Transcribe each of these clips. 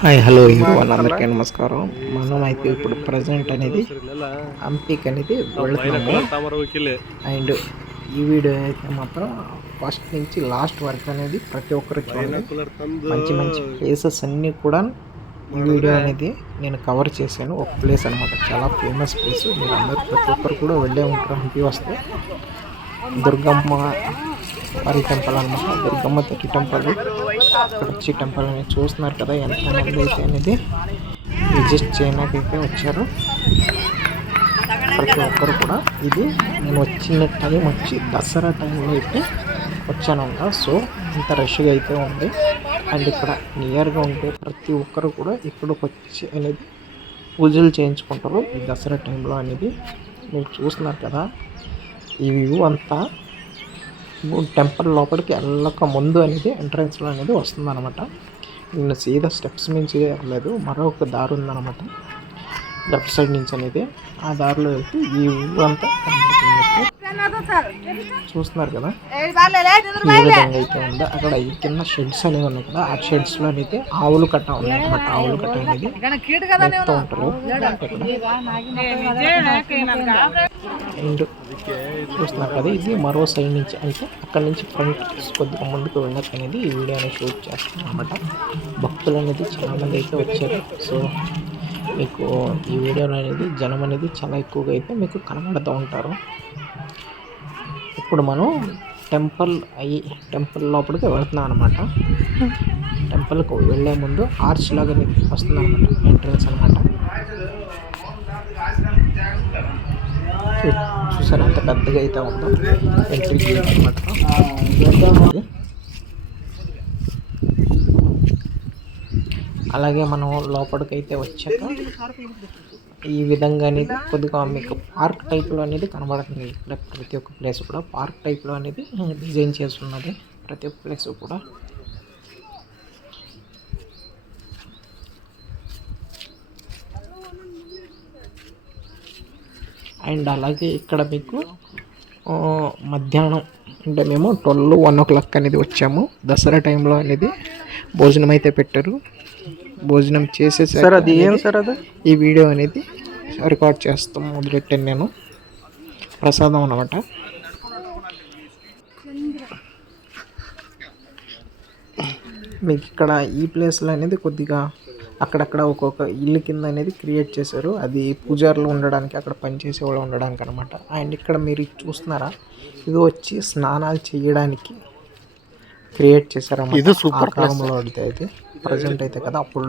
Hi hello everyone అందరికీ నమస్కారం. మనం అయితే ఇప్పుడు ప్రజెంట్ అనేది హంపీకి అనేది వెళుతున్నాము. అండ్ ఈ వీడియో అయితే మాత్రం ఫస్ట్ నుంచి లాస్ట్ వరకు అనేది ప్రతి ఒక్కరు చూడండి. మంచి మంచి ప్లేసెస్ అన్నీ కూడా ఈ వీడియో అనేది నేను కవర్ చేశాను. ఒక ప్లేస్ అనమాట, చాలా ఫేమస్ ప్లేస్. మీరు అందరూ ప్రతి ఒక్కరు కూడా వెళ్ళే ఉంటారు. హంపి వస్తే దుర్గమ్మ వారి టెంపుల్ అనమాట, దుర్గమ్మ తల్లి టెంపుల్. ఇక్కడ వచ్చి టెంపుల్ అనేది చూస్తున్నారు కదా, ఎంతమంది అయితే అనేది విజిట్ చేయడానికైతే వచ్చారు ప్రతి ఒక్కరు కూడా. ఇది నేను వచ్చిన టైం వచ్చి దసరా టైంలో అయితే వచ్చానంట. సో ఇంత రష్గా అయితే ఉంది. అండ్ ఇక్కడ నియర్గా ఉంటే ప్రతి ఒక్కరు కూడా ఇక్కడికి వచ్చి అనేది పూజలు చేయించుకుంటారు ఈ దసరా టైంలో అనేది. మీరు చూస్తున్నారు కదా, ఈ వ్యూ అంతా టెంపుల్ లోపలికి వెళ్ళక ముందు అనేది ఎంట్రన్స్లో అనేది వస్తుంది అనమాట. నేను సీదా స్టెప్స్ నుంచి వెళ్ళలేదు, మరొక దారి ఉందన్నమాట లెఫ్ట్ సైడ్ నుంచి అనేది. ఆ దారిలో వెళ్తే ఈ వ్యూ అంతా చూస్తున్నారు కదా ఏ విధంగా అయితే ఉందో. అక్కడ ఈ కింద షెడ్స్ అనేవి ఉన్నాయి కదా, ఆ షెడ్స్లో అయితే ఆవులు కట్ట ఉన్నాయి అనమాట. ఆవులు కట్ట అనేది మెత్తూ ఉంటారు ఇక్కడ. అండ్ చూస్తున్నారు కదా, ఇది మరో సైడ్ నుంచి, అంటే అక్కడ నుంచి ఫ్రంట్ కొద్దిగా ముందుకు వెళ్ళక అనేది ఈ వీడియో అనేది షూట్ చేస్తున్నాం అనమాట. భక్తులు అనేది చాలామంది అయితే వచ్చారు. సో మీకు ఈ వీడియోలో అనేది జనం అనేది చాలా ఎక్కువగా అయితే మీకు కనబడుతూ ఉంటారు. ఇప్పుడు మనం టెంపుల్ లోపలికి వెళ్తున్నాం అనమాట. టెంపుల్కి వెళ్ళే ముందు ఆర్చ్ లాగా వస్తుంది అనమాట, ఎంట్రన్స్ అనమాట. చూసారు అంత పెద్దగా అయితే ఉందో ఎంట్రీ గేట్ అనమాట. అలాగే మనం లోపలికి అయితే వచ్చాక ఈ విధంగా అనేది కొద్దిగా మీకు పార్క్ టైప్లో అనేది కనబడుతుంది. ఇక్కడ ప్రతి ఒక్క ప్లేస్ కూడా పార్క్ టైప్లో అనేది డిజైన్ చేసి ఉన్నది ప్రతి ఒక్క ప్లేస్ కూడా. అండ్ అలాగే ఇక్కడ మీకు మధ్యాహ్నం అంటే మేము 1 o'clock అనేది వచ్చాము. దసరా టైంలో అనేది భోజనం అయితే పెట్టారు. భోజనం చేసేసారు. అది ఏం సార్, అది ఈ వీడియో అనేది రికార్డ్ చేస్తాం మొదలెట్టాను నేను. ప్రసాదం అన్నమాట. మీకు ఇక్కడ ఈ ప్లేస్లో అనేది కొద్దిగా అక్కడక్కడ ఒక్కొక్క ఇల్లు కింద అనేది క్రియేట్ చేశారు. అది పూజారులు ఉండడానికి, అక్కడ పనిచేసే వాళ్ళు ఉండడానికి అనమాట. అండ్ ఇక్కడ మీరు చూస్తున్నారా, ఇది వచ్చి స్నానాలు చేయడానికి క్రియేట్ చేశారు. ఇది సూపర్ కాలంలో అడితే అయితే ప్రజెంట్ అయితే కదా, అప్పుడు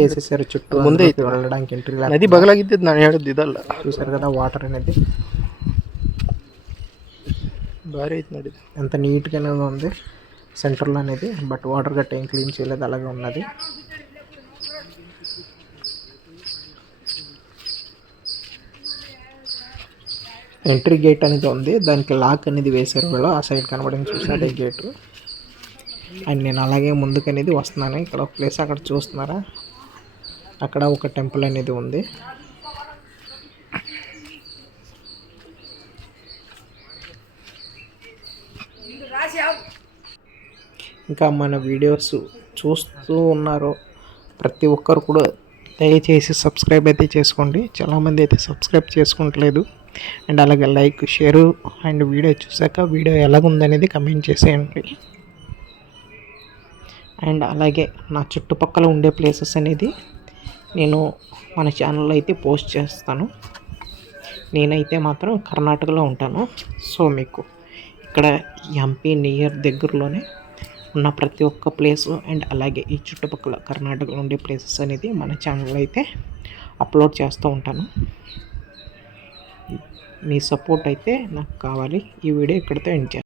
చేసేసారు. చుట్టూ ముందే వెళ్ళడానికి ఎంట్రీ నది బగలాగిద్ది చూసారు కదా, వాటర్ అనేది భారీ అవుతుంది. ఎంత నీట్గా అనేది ఉంది సెంటర్లో అనేది. బట్ వాటర్ గట్ట ఏం క్లీన్ చేయలేదు, అలాగే ఉన్నది. ఎంట్రీ గేట్ అనేది ఉంది, దానికి లాక్ అనేది వేశారు వాళ్ళు. ఆ సైడ్ కనబడింది చూసారు గేటు. అండ్ నేను అలాగే ముందుకు అనేది వస్తున్నాను. ఇక్కడ ఒక ప్లేస్ అక్కడ చూస్తున్నారా, అక్కడ ఒక టెంపుల్ అనేది ఉంది. ఇంకా మన వీడియోస్ చూస్తూ ఉన్నారు ప్రతి ఒక్కరు కూడా దయచేసి సబ్స్క్రైబ్ అయితే చేసుకోండి. చాలామంది అయితే సబ్స్క్రైబ్ చేసుకుంటలేదు. అండ్ అలాగే లైక్, షేరు అండ్ వీడియో చూసాక వీడియో ఎలాగుందనేది కమెంట్ చేసేయండి. అండ్ అలాగే నా చుట్టుపక్కల ఉండే ప్లేసెస్ అనేది నేను మన ఛానల్లో అయితే పోస్ట్ చేస్తాను. నేనైతే మాత్రం కర్ణాటకలో ఉంటాను. సో మీకు ఇక్కడ హంపి నియర్ దగ్గరలోనే ఉన్న ప్రతి ఒక్క ప్లేసు అండ్ అలాగే ఈ చుట్టుపక్కల కర్ణాటకలో ఉండే ప్లేసెస్ అనేది మన ఛానల్లో అయితే అప్లోడ్ చేస్తూ ఉంటాను. మీ సపోర్ట్ అయితే నాకు కావాలి. ఈ వీడియో ఇక్కడితో ఎండ్ చేస్తాను.